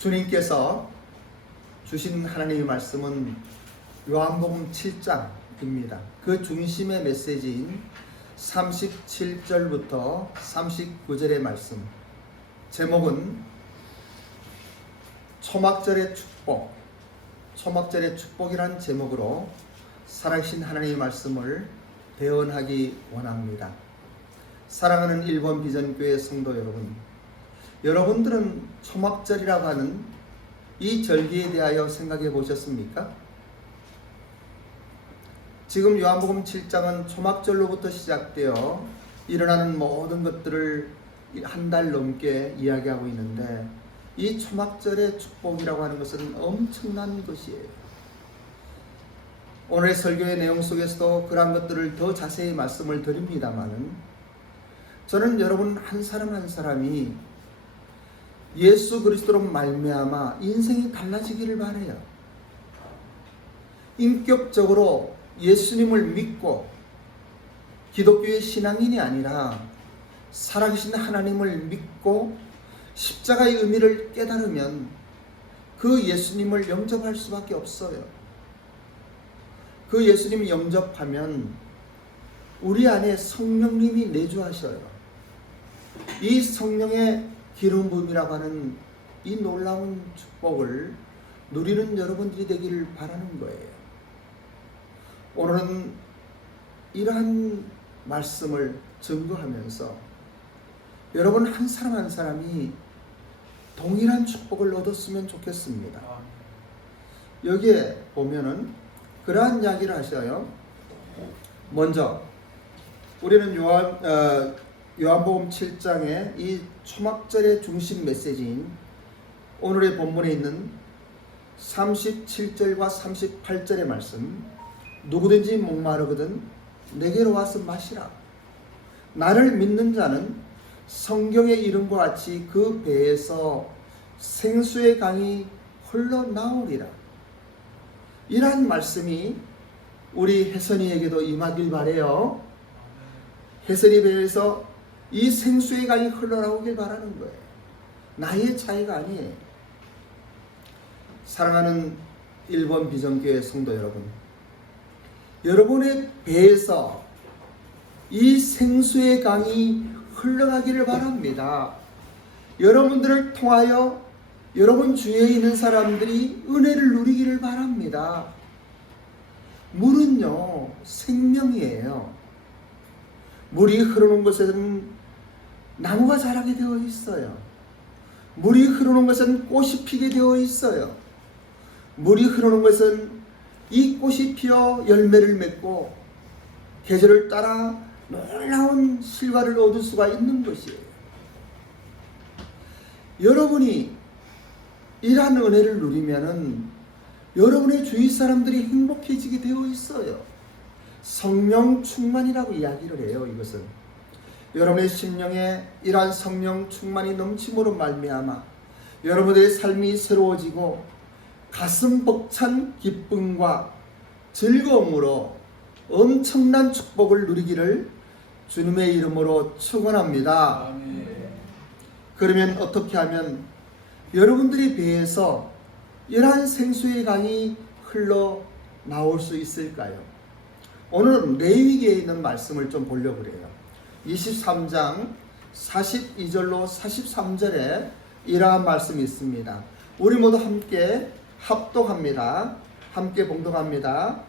주님께서 주신 하나님의 말씀은 요한복음 7장입니다. 그 중심의 메시지인 37절부터 39절의 말씀, 제목은 초막절의 축복, 초막절의 축복이란 제목으로 살아계신 하나님의 말씀을 대언하기 원합니다. 사랑하는 일본 비전교회 성도 여러분, 여러분들은 초막절이라고 하는 이 절기에 대하여 생각해 보셨습니까? 지금 요한복음 7장은 초막절로부터 시작되어 일어나는 모든 것들을 한 달 넘게 이야기하고 있는데, 이 초막절의 축복이라고 하는 것은 엄청난 것이에요. 오늘의 설교의 내용 속에서도 그러한 것들을 더 자세히 말씀을 드립니다만, 저는 여러분 한 사람 한 사람이 예수 그리스도로 말미암아 인생이 달라지기를 바라요. 인격적으로 예수님을 믿고 기독교의 신앙인이 아니라 살아계신 하나님을 믿고 십자가의 의미를 깨달으면 그 예수님을 영접할 수밖에 없어요. 그 예수님을 영접하면 우리 안에 성령님이 내주하셔요. 이 성령의 기름 부음이라고 하는 이 놀라운 축복을 누리는 여러분들이 되기를 바라는 거예요. 오늘은 이러한 말씀을 증거하면서 여러분 한 사람 한 사람이 동일한 축복을 얻었으면 좋겠습니다. 여기에 보면은 그러한 이야기를 하셔요. 먼저 우리는 요한복음 7장의 이 초막절의 중심 메시지인 오늘의 본문에 있는 37절과 38절의 말씀, 누구든지 목마르거든 내게로 와서 마시라. 나를 믿는 자는 성경의 이름과 같이 그 배에서 생수의 강이 흘러나오리라. 이러한 말씀이 우리 혜선이에게도 임하길 바라요. 혜선이 배에서 이 생수의 강이 흘러나오길 바라는 거예요. 나이의 차이가 아니에요. 사랑하는 일본 비전교회 성도 여러분, 여러분의 배에서 이 생수의 강이 흘러가기를 바랍니다. 여러분들을 통하여 여러분 주위에 있는 사람들이 은혜를 누리기를 바랍니다. 물은요, 생명이에요. 물이 흐르는 곳에는 나무가 자라게 되어 있어요. 물이 흐르는 것은 꽃이 피게 되어 있어요. 물이 흐르는 것은 이 꽃이 피어 열매를 맺고 계절을 따라 놀라운 실과를 얻을 수가 있는 것이에요. 여러분이 이러한 은혜를 누리면은 여러분의 주위 사람들이 행복해지게 되어 있어요. 성령 충만이라고 이야기를 해요. 이것은 여러분의 심령에 이러한 성령 충만이 넘침으로 말미암아 여러분들의 삶이 새로워지고 가슴 벅찬 기쁨과 즐거움으로 엄청난 축복을 누리기를 주님의 이름으로 축원합니다. 아멘. 그러면 어떻게 하면 여러분들이 배에서 이러한 생수의 강이 흘러 나올 수 있을까요? 오늘은 레위기에 있는 말씀을 좀 보려고 그래요. 23장 42절로 43절에 이러한 말씀이 있습니다. 우리 모두 함께 합독합니다. 함께 봉독합니다.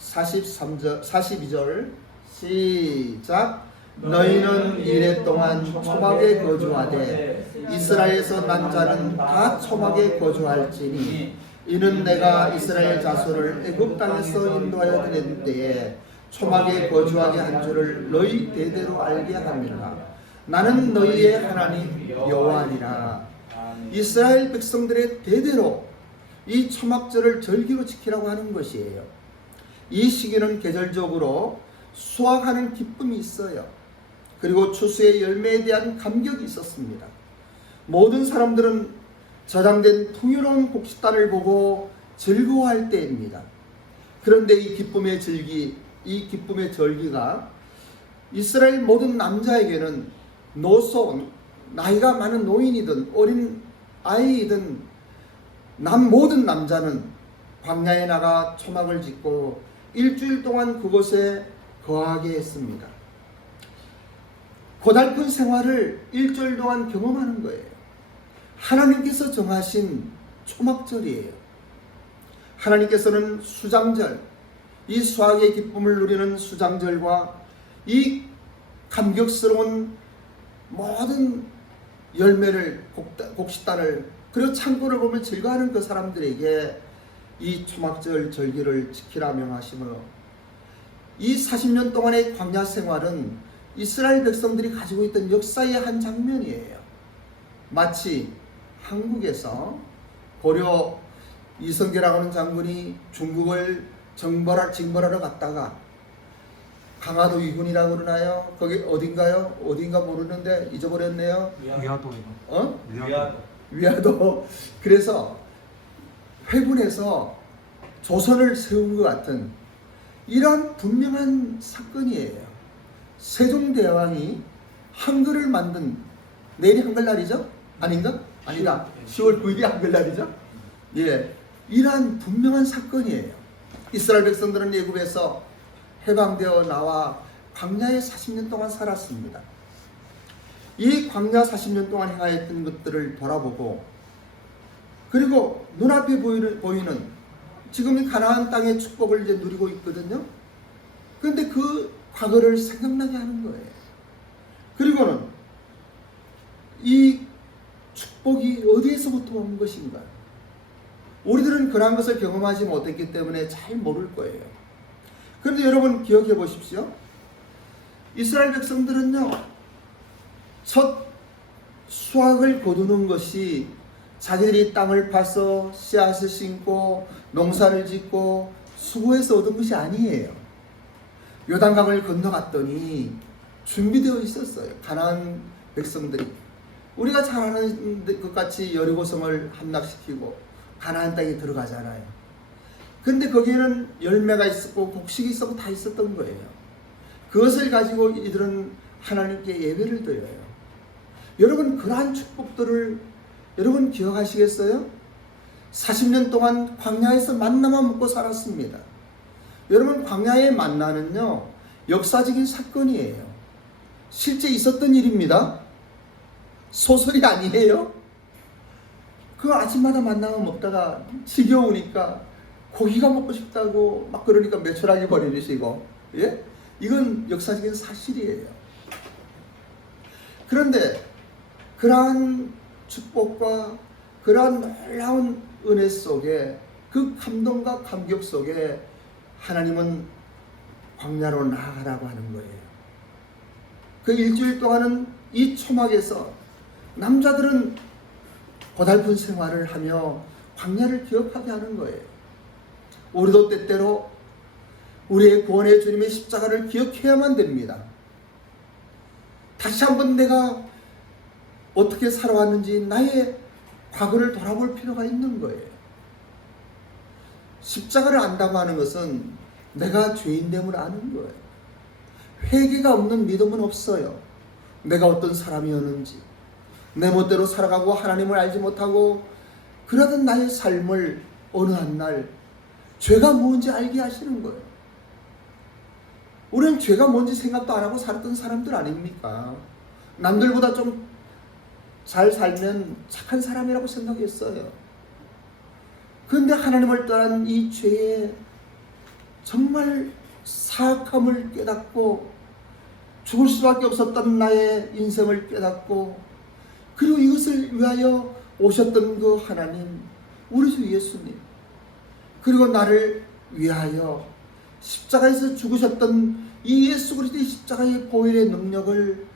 42절 시작. 너희는 이래 동안 초막에 거주하되 이스라엘에서 난 자는 다 초막에 거주할지니 이는 내가 이스라엘 자손을 애굽 땅에서 인도하여 드린 때에 초막에 거주하게 한 줄을 너희 대대로 알게 함이라. 나는 너희의 하나님 여호와니라. 이스라엘 백성들의 대대로 이 초막절을 절기로 지키라고 하는 것이에요. 이 시기는 계절적으로 수확하는 기쁨이 있어요. 그리고 추수의 열매에 대한 감격이 있었습니다. 모든 사람들은 저장된 풍요로운 곡식단을 보고 즐거워할 때입니다. 그런데 이 기쁨의 절기가 이스라엘 모든 남자에게는 노소, 나이가 많은 노인이든 어린 아이이든 모든 남자는 광야에 나가 초막을 짓고 일주일 동안 그곳에 거하게 했습니다. 고달픈 생활을 일주일 동안 경험하는 거예요. 하나님께서 정하신 초막절이에요. 하나님께서는 수장절, 이 수확의 기쁨을 누리는 수장절과 이 감격스러운 모든 열매를, 곡식단을, 그리고 창고를 보면 즐거워하는 그 사람들에게 이 초막절 절기를 지키라 명하시며, 이 40년 동안의 광야 생활은 이스라엘 백성들이 가지고 있던 역사의 한 장면이에요. 마치 한국에서 고려 이성계라고 하는 장군이 중국을 징벌하러 갔다가 강화도 위군이라고 그러나요? 거기 어딘가요? 어딘가 모르는데 잊어버렸네요. 위화도요. 위화도. 그래서 회군에서 조선을 세운 것 같은 이러한 분명한 사건이에요. 세종대왕이 한글을 만든, 내일이 한글날이죠? 아닌가? 아니다. 10월 9일이 한글날이죠? 예, 이러한 분명한 사건이에요. 이스라엘 백성들은 애굽에서 해방되어 나와 광야에 40년 동안 살았습니다. 이 광야 40년 동안 행하였던 것들을 돌아보고, 그리고 눈앞에 보이는 지금 이 가나안 땅의 축복을 이제 누리고 있거든요. 그런데 그 과거를 생각나게 하는 거예요. 그리고는 이 축복이 어디에서부터 온 것인가? 우리들은 그러한 것을 경험하지 못했기 때문에 잘 모를 거예요. 그런데 여러분 기억해 보십시오. 이스라엘 백성들은요, 첫 수확을 거두는 것이 자기들이 땅을 파서 씨앗을 심고 농사를 짓고 수고해서 얻은 것이 아니에요. 요단강을 건너갔더니 준비되어 있었어요. 가나안 백성들이. 우리가 잘 아는 것 같이 여리고성을 함락시키고 가나안 땅에 들어가잖아요. 그런데 거기에는 열매가 있었고 곡식이 있었고 다 있었던 거예요. 그것을 가지고 이들은 하나님께 예배를 드려요. 여러분, 그러한 축복들을 여러분 기억하시겠어요? 40년 동안 광야에서 만나만 먹고 살았습니다. 여러분, 광야의 만나는요, 역사적인 사건이에요. 실제 있었던 일입니다. 소설이 아니에요. 그 아침마다 만나만 먹다가 지겨우니까 고기가 먹고 싶다고 막 그러니까 메추라기 버리시고, 예? 이건 역사적인 사실이에요. 그런데 그러한 축복과 그러한 놀라운 은혜 속에, 그 감동과 감격 속에 하나님은 광야로 나아가라고 하는 거예요. 그 일주일 동안은 이 초막에서 남자들은 고달픈 생활을 하며 광야를 기억하게 하는 거예요. 우리도 때때로 우리의 구원의 주님의 십자가를 기억해야만 됩니다. 다시 한번 내가 어떻게 살아왔는지 나의 과거를 돌아볼 필요가 있는 거예요. 십자가를 안다고 하는 것은 내가 죄인됨을 아는 거예요. 회개가 없는 믿음은 없어요. 내가 어떤 사람이었는지, 내 멋대로 살아가고 하나님을 알지 못하고 그러던 나의 삶을 어느 한날 죄가 뭔지 알게 하시는 거예요. 우리는 죄가 뭔지 생각도 안 하고 살았던 사람들 아닙니까? 남들보다 좀 잘 살면 착한 사람이라고 생각했어요. 그런데 하나님을 떠난 이 죄의 정말 사악함을 깨닫고 죽을 수밖에 없었던 나의 인생을 깨닫고, 그리고 이것을 위하여 오셨던 그 하나님, 우리 주 예수님, 그리고 나를 위하여 십자가에서 죽으셨던 이 예수 그리스도의 십자가의 보혈의 능력을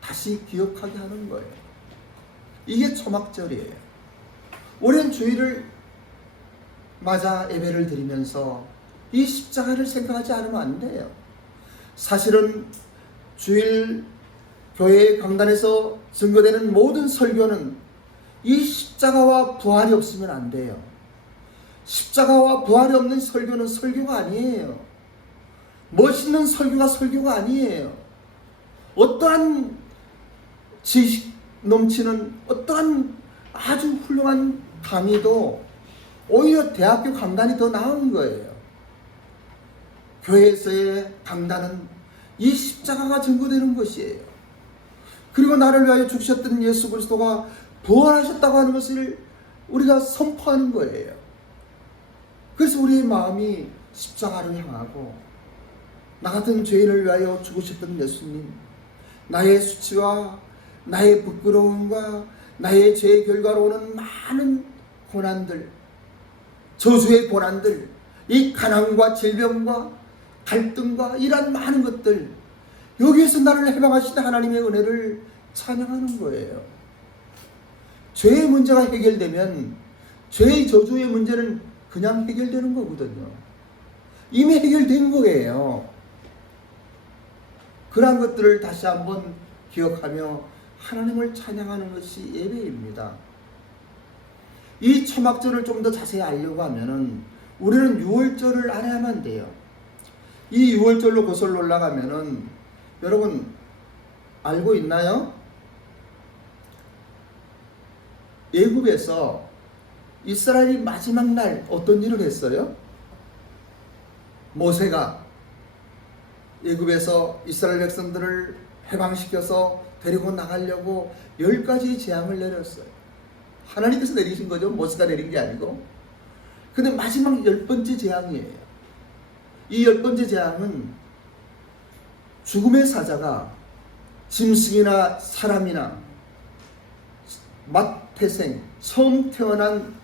다시 기억하게 하는 거예요. 이게 초막절이에요. 오랜 주일을 맞아 예배를 드리면서 이 십자가를 생각하지 않으면 안 돼요. 사실은 주일 교회 강단에서 증거되는 모든 설교는 이 십자가와 부활이 없으면 안 돼요. 십자가와 부활이 없는 설교는 설교가 아니에요. 멋있는 설교가 설교가 아니에요. 어떠한 지식 넘치는 어떠한 아주 훌륭한 강의도 오히려 대학교 강단이 더 나은 거예요. 교회에서의 강단은 이 십자가가 증거되는 것이에요. 그리고 나를 위하여 죽으셨던 예수 그리스도가 부활하셨다고 하는 것을 우리가 선포하는 거예요. 그래서 우리의 마음이 십자가를 향하고 나 같은 죄인을 위하여 죽으셨던 예수님, 나의 수치와 나의 부끄러움과 나의 죄의 결과로 오는 많은 고난들, 저주의 고난들, 이 가난과 질병과 갈등과 이러한 많은 것들, 여기에서 나를 해방하시는 하나님의 은혜를 찬양하는 거예요. 죄의 문제가 해결되면 죄의 저주의 문제는 그냥 해결되는 거거든요. 이미 해결된 거예요. 그러한 것들을 다시 한번 기억하며 하나님을 찬양하는 것이 예배입니다. 이 초막절을 좀 더 자세히 알려고 하면은 우리는 유월절을 알아야만 돼요. 이 유월절로 거슬러 올라가면은 여러분 알고 있나요? 애굽에서 이스라엘이 마지막 날 어떤 일을 했어요? 모세가 애굽에서 이스라엘 백성들을 해방시켜서 데리고 나가려고 10가지 재앙을 내렸어요. 하나님께서 내리신 거죠. 모세가 내린 게 아니고. 근데 마지막 10번째 재앙이에요. 이 10번째 재앙은 죽음의 사자가 짐승이나 사람이나 맏태생, 처음 태어난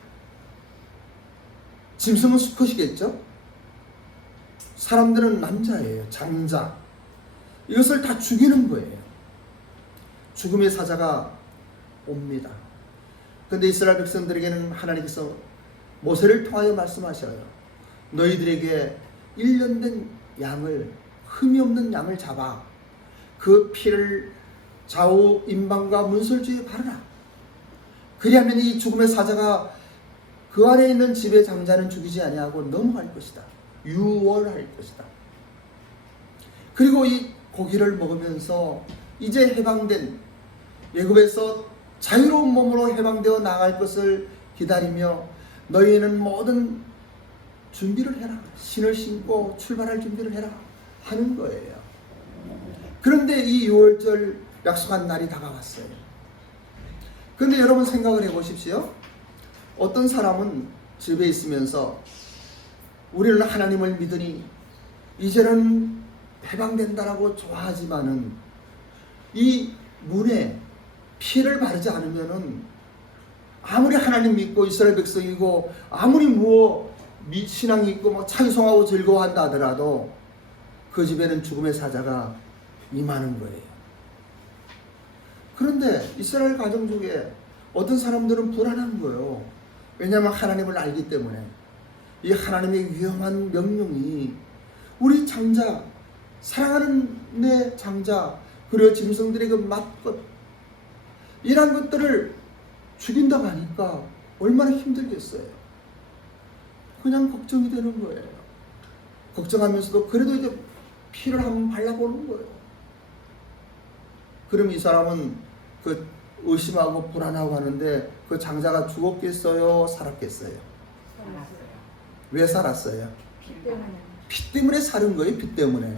짐승은 수컷이겠죠? 사람들은 남자예요. 장자. 이것을 다 죽이는 거예요. 죽음의 사자가 옵니다. 그런데 이스라엘 백성들에게는 하나님께서 모세를 통하여 말씀하셔요. 너희들에게 1년 된 양을, 흠이 없는 양을 잡아 그 피를 좌우 임방과 문설주에 바르라. 그리하면 이 죽음의 사자가 그 안에 있는 집의 장자는 죽이지 아니하고 넘어갈 것이다. 유월할 것이다. 그리고 이 고기를 먹으면서 이제 해방된 애굽에서 자유로운 몸으로 해방되어 나갈 것을 기다리며 너희는 모든 준비를 해라. 신을 신고 출발할 준비를 해라 하는 거예요. 그런데 이 6월절 약속한 날이 다가왔어요. 그런데 여러분 생각을 해보십시오. 어떤 사람은 집에 있으면서 우리는 하나님을 믿으니 이제는 해방된다라고 좋아하지만은 이 문에 피를 바르지 않으면은 아무리 하나님 믿고 이스라엘 백성이고 아무리 신앙이 있고 찬송하고 즐거워한다 하더라도 그 집에는 죽음의 사자가 임하는 거예요. 그런데 이스라엘 가정 중에 어떤 사람들은 불안한 거예요. 왜냐하면 하나님을 알기 때문에 이 하나님의 위험한 명령이 우리 장자, 사랑하는 내 장자, 그리고 짐승들의 그 맏것 이런 것들을 죽인다고 하니까 얼마나 힘들겠어요. 그냥 걱정이 되는 거예요. 걱정하면서도 그래도 이제 피를 한번 발라보는 거예요. 그럼 이 사람은 그 의심하고 불안하고 하는데 그 장자가 죽었겠어요? 살았겠어요? 살았어요. 왜 살았어요? 피 때문에. 피 때문에 사는 거예요. 피 때문에.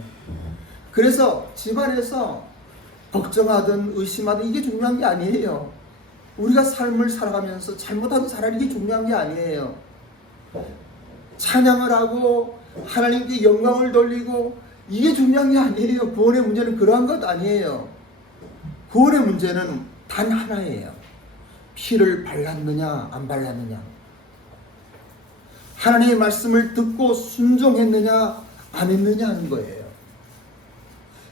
그래서 집안에서 걱정하든 의심하든 이게 중요한 게 아니에요. 우리가 삶을 살아가면서 잘못하든 잘하는 게 중요한 게 아니에요. 찬양을 하고 하나님께 영광을 돌리고 이게 중요한 게 아니에요. 구원의 문제는 그러한 것 아니에요. 구원의 문제는 단 하나예요. 피를 발랐느냐 안 발랐느냐, 하나님의 말씀을 듣고 순종했느냐 안 했느냐 하는 거예요.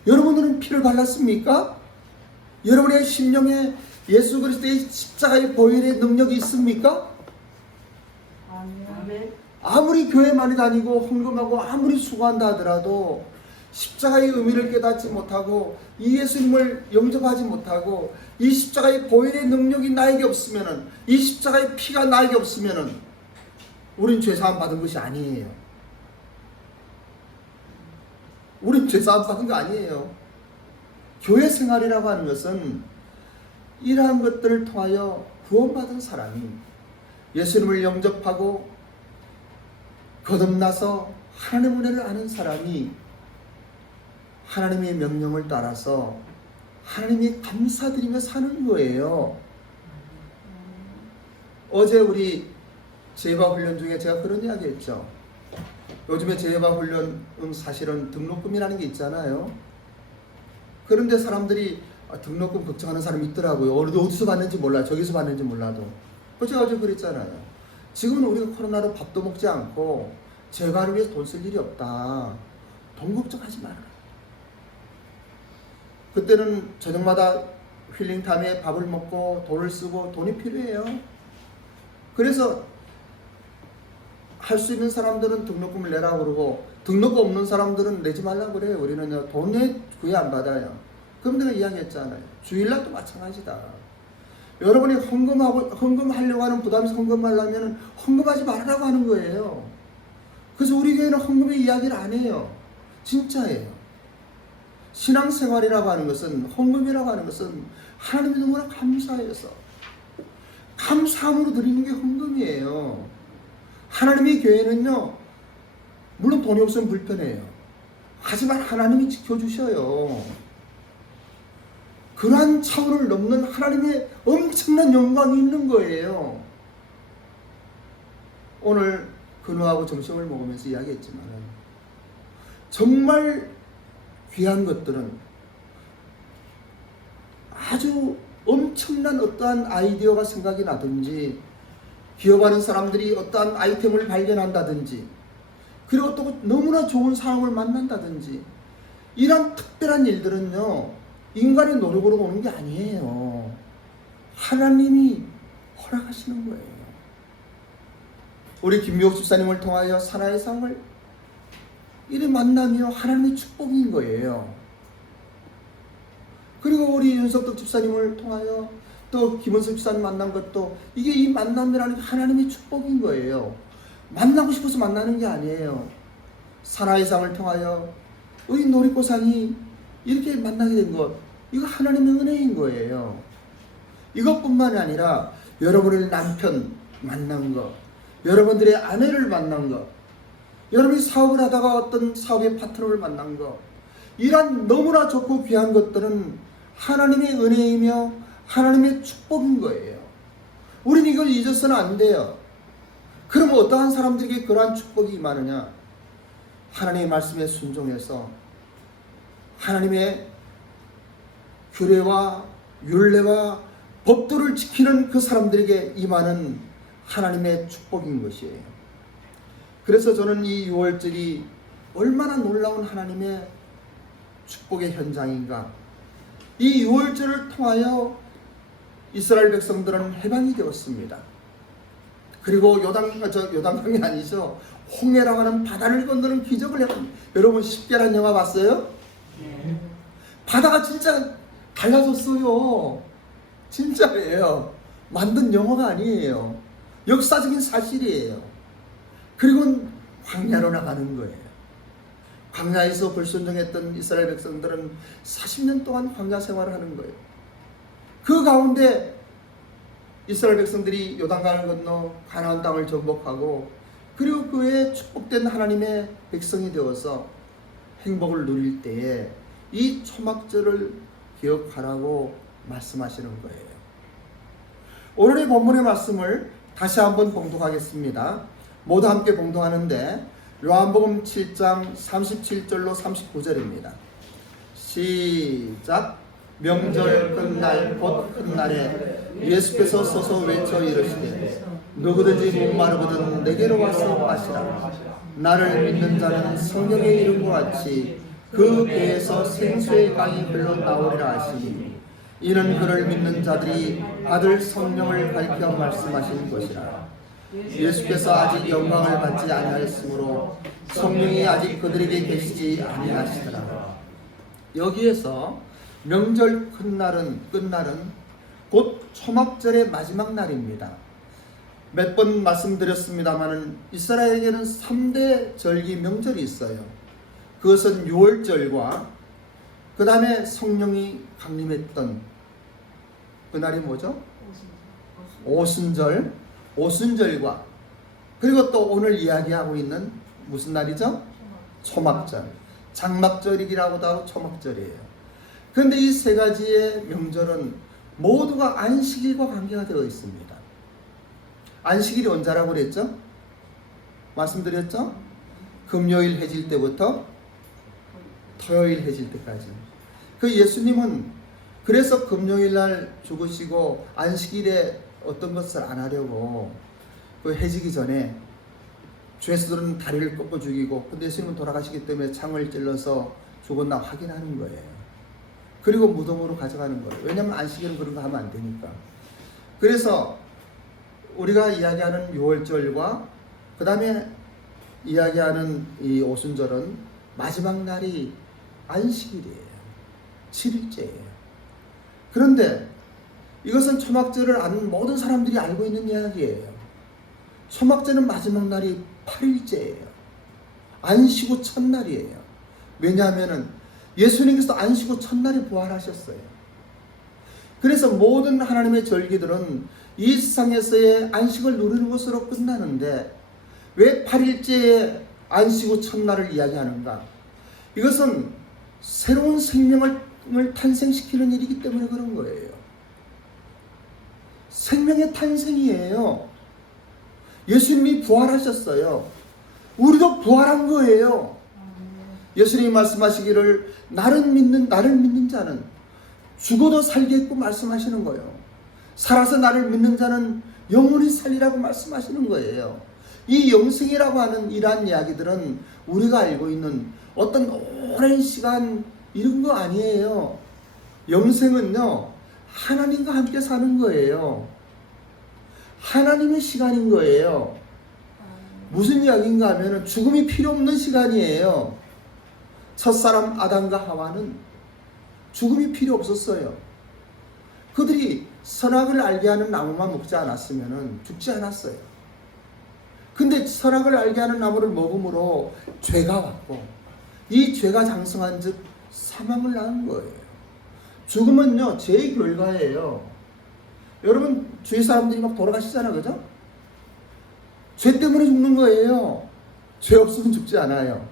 여러분들은 피를 발랐습니까? 여러분의 심령에 예수 그리스도의 십자가의 보혈의 능력이 있습니까? 아멘. 아무리 교회 많이 다니고 헌금하고 아무리 수고한다 하더라도 십자가의 의미를 깨닫지 못하고 이 예수님을 영접하지 못하고 이 십자가의 보혈의 능력이 나에게 없으면은, 이 십자가의 피가 나에게 없으면은 우린 죄사함 받은 것이 아니에요. 우린 죄사함 받은 거 아니에요. 교회 생활이라고 하는 것은 이러한 것들을 통하여 구원받은 사람이 예수님을 영접하고 거듭나서 하나님 은혜를 아는 사람이 하나님의 명령을 따라서 하나님이 감사드리며 사는 거예요. 어제 우리 제바 훈련 중에 제가 그런 이야기 했죠. 요즘에 제바 훈련 사실은 등록금이라는 게 있잖아요. 그런데 사람들이 등록금 걱정하는 사람이 있더라고요. 어디서 받는지 몰라요. 저기서 받는지 몰라도. 제가 어제 그랬잖아요. 지금은 우리가 코로나로 밥도 먹지 않고 제바를 위해서 돈 쓸 일이 없다. 돈 걱정하지 마라. 그때는 저녁마다 힐링타임에 밥을 먹고 돈을 쓰고 돈이 필요해요. 그래서 할 수 있는 사람들은 등록금을 내라고 그러고 등록금 없는 사람들은 내지 말라고 그래요. 우리는 돈에 구애 안 받아요. 그럼 내가 이야기했잖아요. 주일날도 마찬가지다. 여러분이 헌금하려고 하는 부담에서 헌금하려면 헌금하지 말라고 하는 거예요. 그래서 우리 교회는 헌금의 이야기를 안 해요. 진짜예요. 신앙생활이라고 하는 것은, 헌금이라고 하는 것은 하나님이 너무나 감사해서 감사함으로 드리는 게 헌금이에요. 하나님의 교회는요, 물론 돈이 없으면 불편해요. 하지만 하나님이 지켜주셔요. 그러한 차원을 넘는 하나님의 엄청난 영광이 있는 거예요. 오늘 근우하고 점심을 먹으면서 이야기했지만 정말 귀한 것들은 아주 엄청난 어떠한 아이디어가 생각이 나든지 기업하는 사람들이 어떠한 아이템을 발견한다든지 그리고 또 너무나 좋은 사람을 만난다든지 이런 특별한 일들은요 인간의 노력으로 오는 게 아니에요. 하나님이 허락하시는 거예요. 우리 김미옥 집사님을 통하여 사나의 상을 이리 만나며 하나님의 축복인 거예요. 그리고 우리 윤석덕 집사님을 통하여 또 김은석 집사님 만난 것도 이게 이 만남이라는 게 하나님의 축복인 거예요. 만나고 싶어서 만나는 게 아니에요. 사나의 상을 통하여 우리 노리꼬상이 이렇게 만나게 된 것, 이거 하나님의 은혜인 거예요. 이것뿐만이 아니라 여러분의 남편 만난 것, 여러분들의 아내를 만난 것, 여러분이 사업을 하다가 어떤 사업의 파트너를 만난 것, 이런 너무나 좋고 귀한 것들은 하나님의 은혜이며 하나님의 축복인 거예요. 우리는 이걸 잊어서는 안 돼요. 그럼 어떠한 사람들에게 그러한 축복이 임하느냐? 하나님의 말씀에 순종해서 하나님의 규례와 율례와 법도를 지키는 그 사람들에게 임하는 하나님의 축복인 것이에요. 그래서 저는 이 6월절이 얼마나 놀라운 하나님의 축복의 현장인가. 이 6월절을 통하여 이스라엘 백성들은 해방이 되었습니다. 그리고 요단강이 아니죠. 홍해라고 하는 바다를 건너는 기적을 했습니다. 여러분 십계란 영화 봤어요? 네. 바다가 진짜 달라졌어요. 진짜예요. 만든 영화가 아니에요. 역사적인 사실이에요. 그리고 광야로 나가는 거예요. 광야에서 불순종했던 이스라엘 백성들은 40년 동안 광야 생활을 하는 거예요. 그 가운데 이스라엘 백성들이 요단강을 건너 가나안 땅을 정복하고 그리고 그의 축복된 하나님의 백성이 되어서 행복을 누릴 때에 이 초막절을 기억하라고 말씀하시는 거예요. 오늘의 본문의 말씀을 다시 한번 봉독하겠습니다. 모두 함께 봉독하는데 요한복음 7장 37절로 39절입니다. 시작. 명절 끝날 곧 끝날에 예수께서 서서 외쳐 이르시되 누구든지 목마르거든 내게로 와서 마시라. 나를 믿는 자는 성령의 이름과 같이 그 배에서 생수의 강이 흘러나오리라 하시니 이는 그를 믿는 자들이 아들 성령을 가리켜 말씀하신 것이라. 예수께서 아직 영광을 받지 아니하였으므로 성령이 아직 그들에게 계시지 아니하시더라. 여기에서 명절 끝날은 곧 초막절의 마지막 날입니다. 몇 번 말씀드렸습니다만 이스라엘에게는 3대 절기 명절이 있어요. 그것은 6월절과 그 다음에 성령이 강림했던 그날이 뭐죠? 오순절과 그리고 또 오늘 이야기하고 있는 무슨 날이죠? 초막절. 장막절이기라고도 하고 초막절이에요. 그런데 이 세 가지의 명절은 모두가 안식일과 관계가 되어 있습니다. 안식일이 언제라고 그랬죠? 말씀드렸죠? 금요일 해질 때부터 토요일 해질 때까지. 그 예수님은 그래서 금요일 날 죽으시고 안식일에 어떤 것을 안 하려고 그 해지기 전에 죄수들은 다리를 꺾어 죽이고, 근데 예수님은 돌아가시기 때문에 창을 찔러서 죽었나 확인하는 거예요. 그리고 무덤으로 가져가는 거예요. 왜냐하면 안식일은 그런 거 하면 안 되니까. 그래서 우리가 이야기하는 유월절과 그 다음에 이야기하는 이 오순절은 마지막 날이 안식일이에요. 7일째예요. 그런데 이것은 초막절을 아는 모든 사람들이 알고 있는 이야기예요. 초막절은 마지막 날이 8일째예요. 안식후 첫날이에요. 왜냐하면 예수님께서 안식후 첫날에 부활하셨어요. 그래서 모든 하나님의 절기들은 이 세상에서의 안식을 누리는 것으로 끝나는데 왜 8일째의 안식후 첫날을 이야기하는가? 이것은 새로운 생명을 탄생시키는 일이기 때문에 그런 거예요. 생명의 탄생이에요. 예수님이 부활하셨어요. 우리도 부활한 거예요. 예수님이 말씀하시기를 나를 믿는 자는 죽어도 살겠고 말씀하시는 거예요. 살아서 나를 믿는 자는 영원히 살리라고 말씀하시는 거예요. 이 영생이라고 하는 이러한 이야기들은 우리가 알고 있는 어떤 오랜 시간 이런 거 아니에요. 영생은요, 하나님과 함께 사는 거예요. 하나님의 시간인 거예요. 무슨 이야기인가 하면 죽음이 필요 없는 시간이에요. 첫사람 아담과 하와는 죽음이 필요 없었어요. 그들이 선악을 알게 하는 나무만 먹지 않았으면 죽지 않았어요. 근데 선악을 알게 하는 나무를 먹음으로 죄가 왔고, 이 죄가 장성한 즉 사망을 낳은 거예요. 죽음은요, 죄의 결과예요. 여러분, 주위 사람들이 막 돌아가시잖아요, 그죠? 죄 때문에 죽는 거예요. 죄 없으면 죽지 않아요.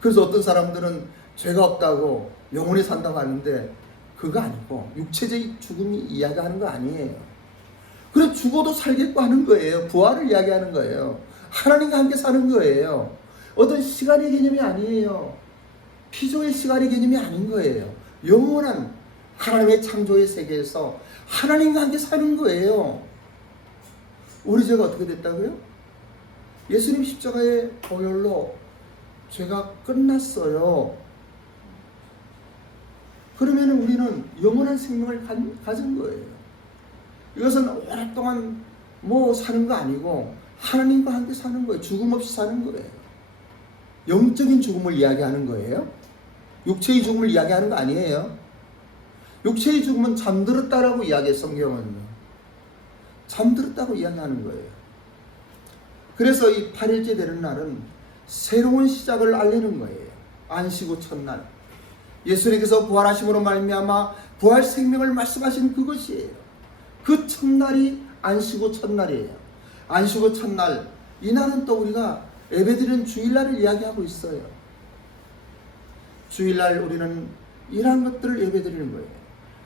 그래서 어떤 사람들은 죄가 없다고 영원히 산다고 하는데 그거 아니고 육체적 죽음이 이야기하는 거 아니에요. 그래, 죽어도 살겠고 하는 거예요. 부활을 이야기하는 거예요. 하나님과 함께 사는 거예요. 어떤 시간의 개념이 아니에요. 피조의 시간의 개념이 아닌 거예요. 영원한 하나님의 창조의 세계에서 하나님과 함께 사는 거예요. 우리 죄가 어떻게 됐다고요? 예수님 십자가의 보혈로 죄가 끝났어요. 그러면 우리는 영원한 생명을 가진 거예요. 이것은 오랫동안 사는 거 아니고 하나님과 함께 사는 거예요. 죽음 없이 사는 거예요. 영적인 죽음을 이야기하는 거예요. 육체의 죽음을 이야기하는 거 아니에요. 육체의 죽음은 잠들었다라고 이야기해요. 성경은 잠들었다고 이야기하는 거예요. 그래서 이 8일째 되는 날은 새로운 시작을 알리는 거예요. 안식후 첫날, 예수님께서 부활하심으로 말미암아 부활 생명을 말씀하신 그것이에요. 그 첫날이 안식후 첫날이에요. 안식후 첫날, 이날은 또 우리가 예배드리는 주일날을 이야기하고 있어요. 주일날 우리는 이러한 것들을 예배드리는 거예요.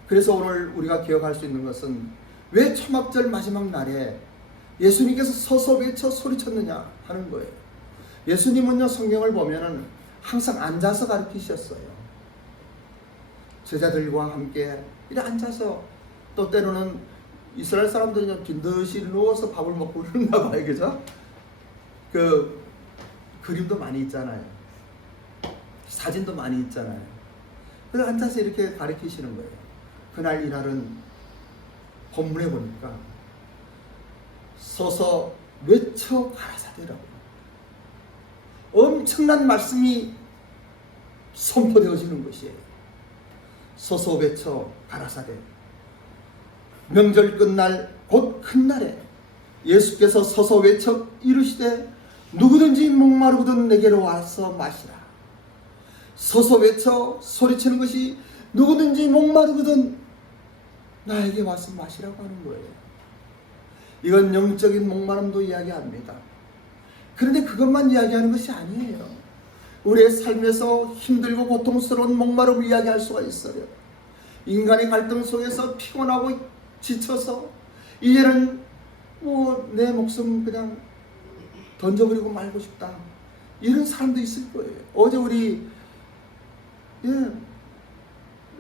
그래서 오늘 우리가 기억할 수 있는 것은 왜 초막절 마지막 날에 예수님께서 서서 외쳐 소리쳤느냐 하는 거예요. 예수님은요, 성경을 보면은 항상 앉아서 가르치셨어요. 제자들과 함께 이렇게 앉아서, 또 때로는 이스라엘 사람들이 빈듯이 누워서 밥을 먹고 그러나 봐요. 그죠? 그 그림도 많이 있잖아요. 사진도 많이 있잖아요. 그래서 앉아서 이렇게 가르치시는 거예요. 그날 이날은 본문에 보니까 서서 외쳐 가라사대라고 엄청난 말씀이 선포되어지는 것이에요. 서서 외쳐 가라사대. 명절 끝날 곧 큰 날에 예수께서 서서 외쳐 이르시되 누구든지 목마르거든 내게로 와서 마시라. 서서 외쳐 소리치는 것이 누구든지 목마르거든 나에게 와서 마시라고 하는 거예요. 이건 영적인 목마름도 이야기합니다. 그런데 그것만 이야기하는 것이 아니에요. 우리의 삶에서 힘들고 고통스러운 목마름을 이야기할 수가 있어요. 인간의 갈등 속에서 피곤하고 지쳐서 이제는 내 목숨 그냥 던져버리고 말고 싶다, 이런 사람도 있을 거예요. 어제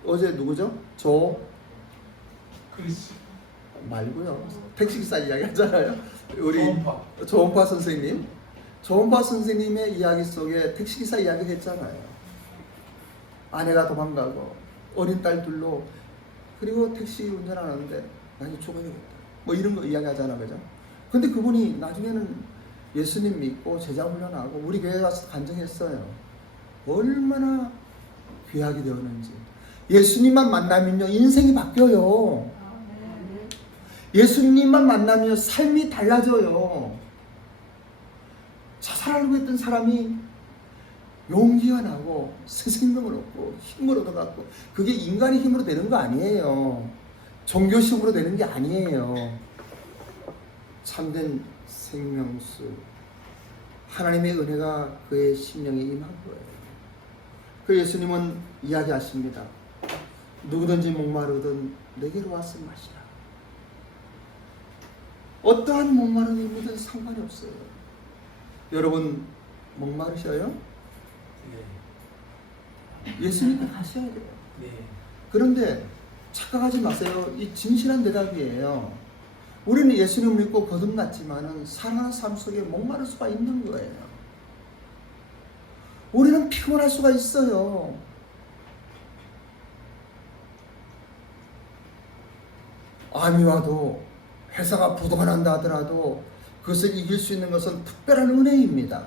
어제 누구죠? 크리스 말고요. 택시기사 이야기 하잖아요. 우리 조원파. 조원파 선생님. 조원파 선생님의 이야기 속에 택시기사 이야기 했잖아요. 아내가 도망가고 어린 딸 둘로, 그리고 택시 운전하는데 나중에 죽어야겠다, 뭐 이런 거 이야기 하잖아, 그죠? 근데 그분이 나중에는 예수님 믿고 제자 훈련하고 우리 교회 가서 간증했어요. 얼마나 귀하게 되었는지. 예수님만 만나면요 인생이 바뀌어요. 예수님만 만나면 삶이 달라져요. 자살하려고 했던 사람이 용기가 나고 새 생명을 얻고 힘을 얻어갖고, 그게 인간의 힘으로 되는 거 아니에요. 종교심으로 되는 게 아니에요. 참된 생명수, 하나님의 은혜가 그의 심령에 임한 거예요. 그 예수님은 이야기하십니다. 누구든지 목마르든 내게로 와서 마시라. 어떠한 목마른 의미든 상관이 없어요. 여러분 목마르셔요? 네. 예수님께 가셔야 돼요. 네. 그런데 착각하지 마세요. 이 진실한 대답이에요. 우리는 예수님을 믿고 거듭났지만은 살아가는 삶 속에 목마를 수가 있는 거예요. 우리는 피곤할 수가 있어요. 암이 와도, 회사가 부도가 난다 하더라도 그것을 이길 수 있는 것은 특별한 은혜입니다.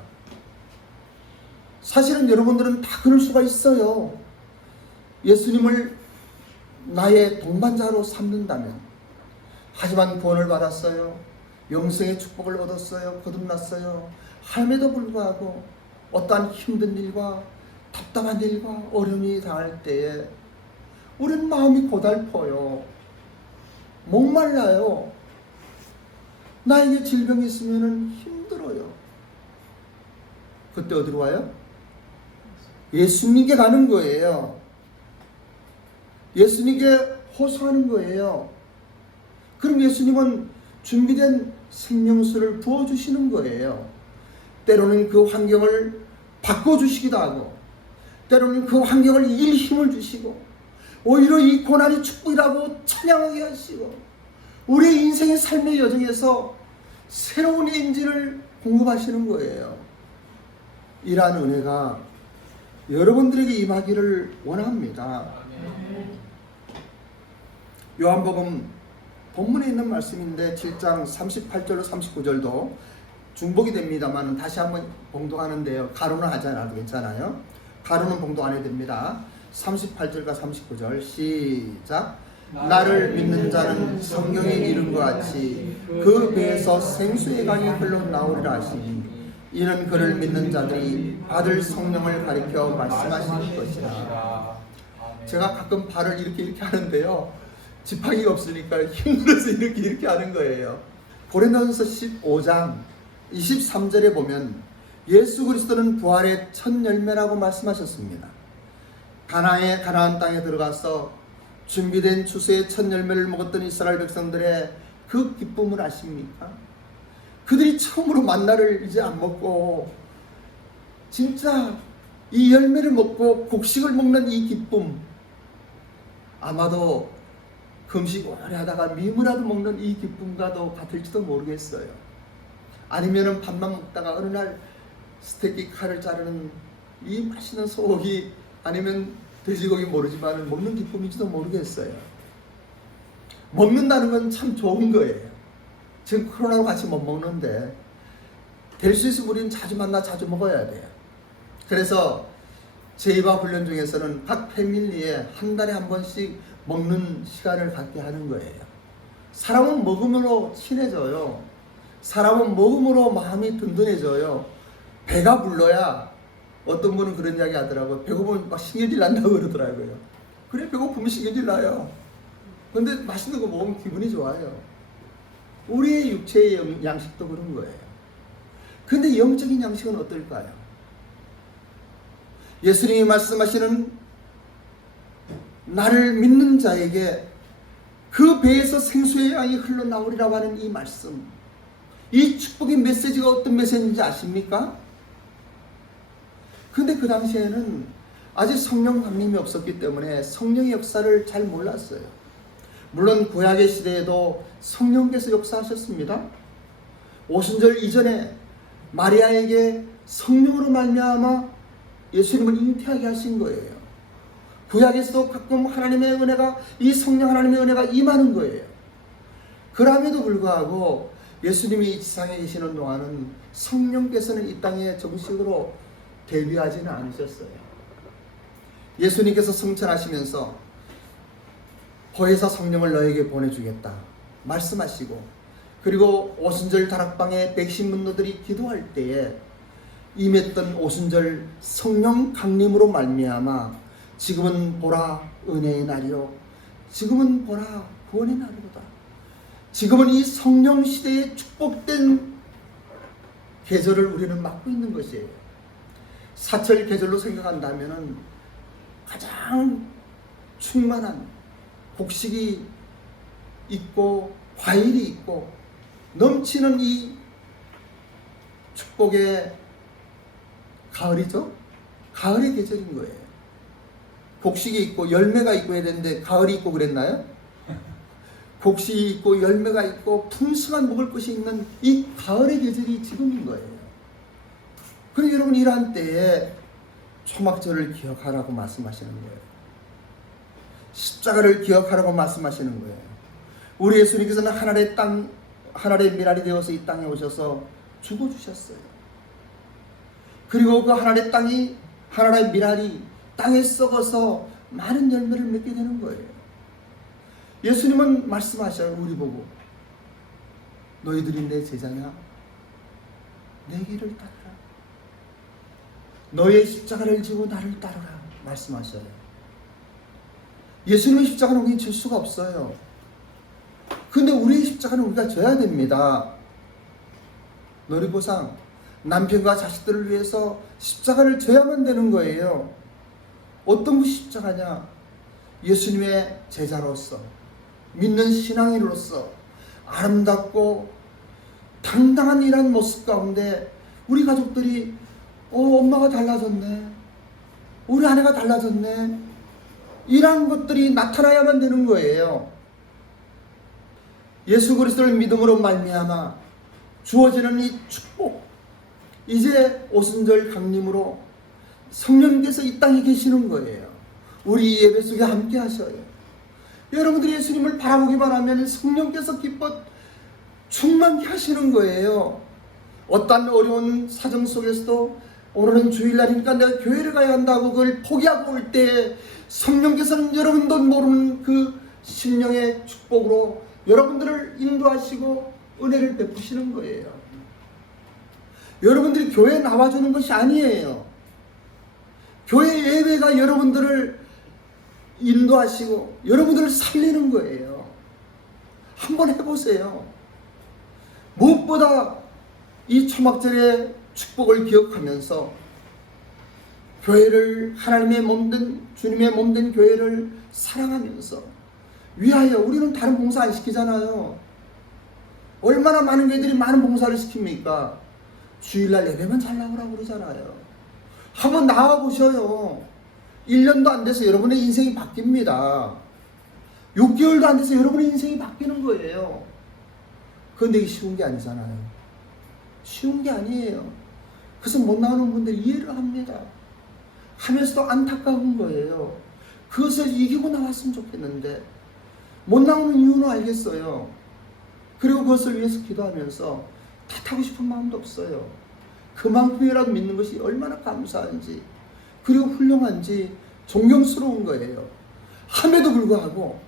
사실은 여러분들은 다 그럴 수가 있어요. 예수님을 나의 동반자로 삼는다면. 하지만 구원을 받았어요. 영생의 축복을 얻었어요. 거듭났어요. 함에도 불구하고 어떠한 힘든 일과 답답한 일과 어려움이 당할 때에 우리는 마음이 고달퍼요. 목말라요. 나에게 질병이 있으면 힘들어요. 그때 어디로 와요? 예수님께 가는 거예요. 예수님께 호소하는 거예요. 그럼 예수님은 준비된 생명수를 부어주시는 거예요. 때로는 그 환경을 바꿔주시기도 하고, 때로는 그 환경을 이길 힘을 주시고, 오히려 이 고난이 축복이라고 찬양하게 하시고, 우리의 인생의 삶의 여정에서 새로운 엔진을 공급하시는 거예요. 이러한 은혜가 여러분들에게 임하기를 원합니다. 요한복음 본문에 있는 말씀인데 7장 38절로 39절도 중복이 됩니다만 다시 한번 봉독하는데요. 가로는 하지 않아도 괜찮아요. 가로는 봉독 안 해도 됩니다. 38절과 39절 시작. 나를 믿는 자는 성경에 이른 것 같이 그 배에서 생수의 강이 흘러나오리라 하시니 이는 그를 믿는 자들이 받을 성령을 가리켜 말씀하시는 것이라. 제가 가끔 발을 이렇게 하는데요. 지팡이가 없으니까 힘들어서 이렇게 하는 거예요. 고린도전서 15장 23절에 보면 예수 그리스도는 부활의 첫 열매라고 말씀하셨습니다. 가나안 땅에 들어가서 준비된 추수의 첫 열매를 먹었던 이스라엘 백성들의 그 기쁨을 아십니까? 그들이 처음으로 만나를 이제 안 먹고 진짜 이 열매를 먹고 곡식을 먹는 이 기쁨, 아마도 금식 오래 하다가 미무라도 먹는 이 기쁨과도 같을지도 모르겠어요. 아니면은 밥만 먹다가 어느 날 스테이크 칼을 자르는 이 맛있는 소고기, 아니면 돼지고기 모르지만 먹는 기쁨인지도 모르겠어요. 먹는다는 건 참 좋은 거예요. 지금 코로나로 같이 못 먹는데 될 수 있으면 우리는 자주 만나 자주 먹어야 돼요. 그래서 제2바 훈련 중에서는 각 패밀리에 한 달에 한 번씩 먹는 시간을 갖게 하는 거예요. 사람은 먹음으로 친해져요. 사람은 먹음으로 마음이 든든해져요. 배가 불러야, 어떤 분은 그런 이야기 하더라고요. 배고프면 막 신경질 난다고 그러더라고요. 그래, 배고프면 신경질 나요. 근데 맛있는 거 먹으면 기분이 좋아요. 우리의 육체의 양식도 그런 거예요. 그런데 영적인 양식은 어떨까요? 예수님이 말씀하시는 나를 믿는 자에게 그 배에서 생수의 양이 흘러나오리라고 하는 이 말씀, 이 축복의 메시지가 어떤 메시지인지 아십니까? 근데 그 당시에는 아직 성령 강림이 없었기 때문에 성령의 역사를 잘 몰랐어요. 물론 구약의 시대에도 성령께서 역사하셨습니다. 오순절 이전에 마리아에게 성령으로 말미암아 예수님을 잉태하게 하신 거예요. 구약에서도 가끔 하나님의 은혜가, 이 성령 하나님의 은혜가 임하는 거예요. 그럼에도 불구하고 예수님이 이 지상에 계시는 동안은 성령께서는 이 땅에 정식으로 데뷔하지는 않으셨어요. 예수님께서 승천하시면서 보혜사 성령을 너에게 보내주겠다 말씀하시고, 그리고 오순절 다락방에 백신문도들이 기도할 때에 임했던 오순절 성령 강림으로 말미암아 지금은 보라 은혜의 날이요, 지금은 보라 구원의 날이로다. 지금은 이 성령 시대의 축복된 계절을 우리는 맞고 있는 것이에요. 사철 계절로 생각한다면 가장 충만한 곡식이 있고 과일이 있고 넘치는 이 축복의 가을이죠. 가을의 계절인 거예요. 곡식이 있고 열매가 있고 해야 되는데 가을이 있고 그랬나요? 곡식이 있고 열매가 있고 풍성한 먹을 것이 있는 이 가을의 계절이 지금인 거예요. 그래서 여러분 이러한 때에 초막절을 기억하라고 말씀하시는 거예요. 십자가를 기억하라고 말씀하시는 거예요. 우리 예수님께서는 하늘의 미랄이 되어서 이 땅에 오셔서 죽어주셨어요. 그리고 그 하늘의 미랄이 땅에 썩어서 많은 열매를 맺게 되는 거예요. 예수님은 말씀하셔요. 우리 보고 너희들이 내 제자냐? 내 길을 따르라. 너의 십자가를 지고 나를 따르라 말씀하셔요. 예수님의 십자가는 우리는 질 수가 없어요. 근데 우리의 십자가는 우리가 져야 됩니다. 놀이보상 남편과 자식들을 위해서 십자가를 져야만 되는 거예요. 어떤 그 십자가냐? 예수님의 제자로서, 믿는 신앙인으로서 아름답고 당당한 이런 모습 가운데 우리 가족들이 엄마가 달라졌네, 우리 아내가 달라졌네, 이러한 것들이 나타나야만 되는 거예요. 예수 그리스도를 믿음으로 말미암아 주어지는 이 축복, 이제 오순절 강림으로 성령께서 이 땅에 계시는 거예요. 우리 예배 속에 함께 하셔요. 여러분들이 예수님을 바라보기만 하면 성령께서 기뻐 충만케 하시는 거예요. 어떤 어려운 사정 속에서도 오늘은 주일날이니까 내가 교회를 가야 한다고 그걸 포기하고 올 때 성령께서는 여러분도 모르는 그 심령의 축복으로 여러분들을 인도하시고 은혜를 베푸시는 거예요. 여러분들이 교회에 나와주는 것이 아니에요. 교회 예배가 여러분들을 인도하시고 여러분들을 살리는 거예요. 한번 해보세요. 무엇보다 이 초막절의 축복을 기억하면서 교회를, 하나님의 몸된, 주님의 몸된 교회를 사랑하면서 위하여, 우리는 다른 봉사 안 시키잖아요. 얼마나 많은 교회들이 많은 봉사를 시킵니까? 주일날 예배만 잘 나오라고 그러잖아요. 한번 나와보셔요. 1년도 안 돼서 여러분의 인생이 바뀝니다. 6개월도 안 돼서 여러분의 인생이 바뀌는 거예요. 그런데 이게 쉬운 게 아니잖아요. 쉬운 게 아니에요. 그래서 못 나오는 분들 이해를 합니다. 하면서도 안타까운 거예요. 그것을 이기고 나왔으면 좋겠는데 못 나오는 이유는 알겠어요. 그리고 그것을 위해서 기도하면서 탓하고 싶은 마음도 없어요. 그만큼이라도 믿는 것이 얼마나 감사한지, 그리고 훌륭한지 존경스러운 거예요. 함에도 불구하고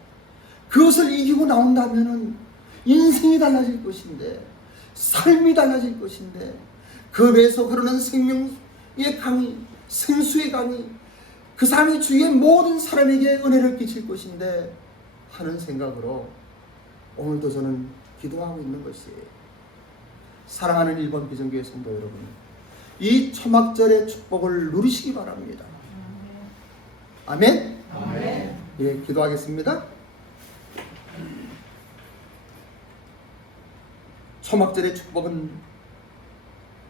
그것을 이기고 나온다면 인생이 달라질 것인데, 삶이 달라질 것인데, 그 배에서 흐르는 생명의 강이, 생수의 강이 그 사람이 주위의 모든 사람에게 은혜를 끼칠 것인데 하는 생각으로 오늘도 저는 기도하고 있는 것이에요. 사랑하는 1번 비전교회 성도 여러분, 이 초막절의 축복을 누리시기 바랍니다. 아멘? 아멘. 예, 기도하겠습니다. 초막절의 축복은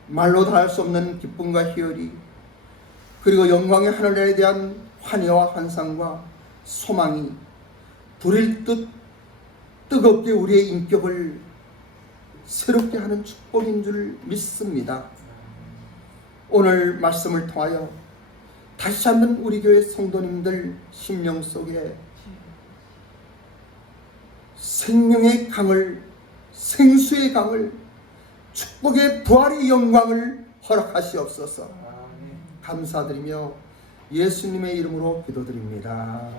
말로 다 할 수 없는 기쁨과 희열이, 그리고 영광의 하늘에 대한 환희와 환상과 소망이 불일 듯 뜨겁게 우리의 인격을 새롭게 하는 축복인 줄 믿습니다. 오늘 말씀을 통하여 다시 한번 우리 교회 성도님들 심령 속에 생명의 강을, 생수의 강을, 축복의 부활의 영광을 허락하시옵소서. 감사드리며 예수님의 이름으로 기도드립니다.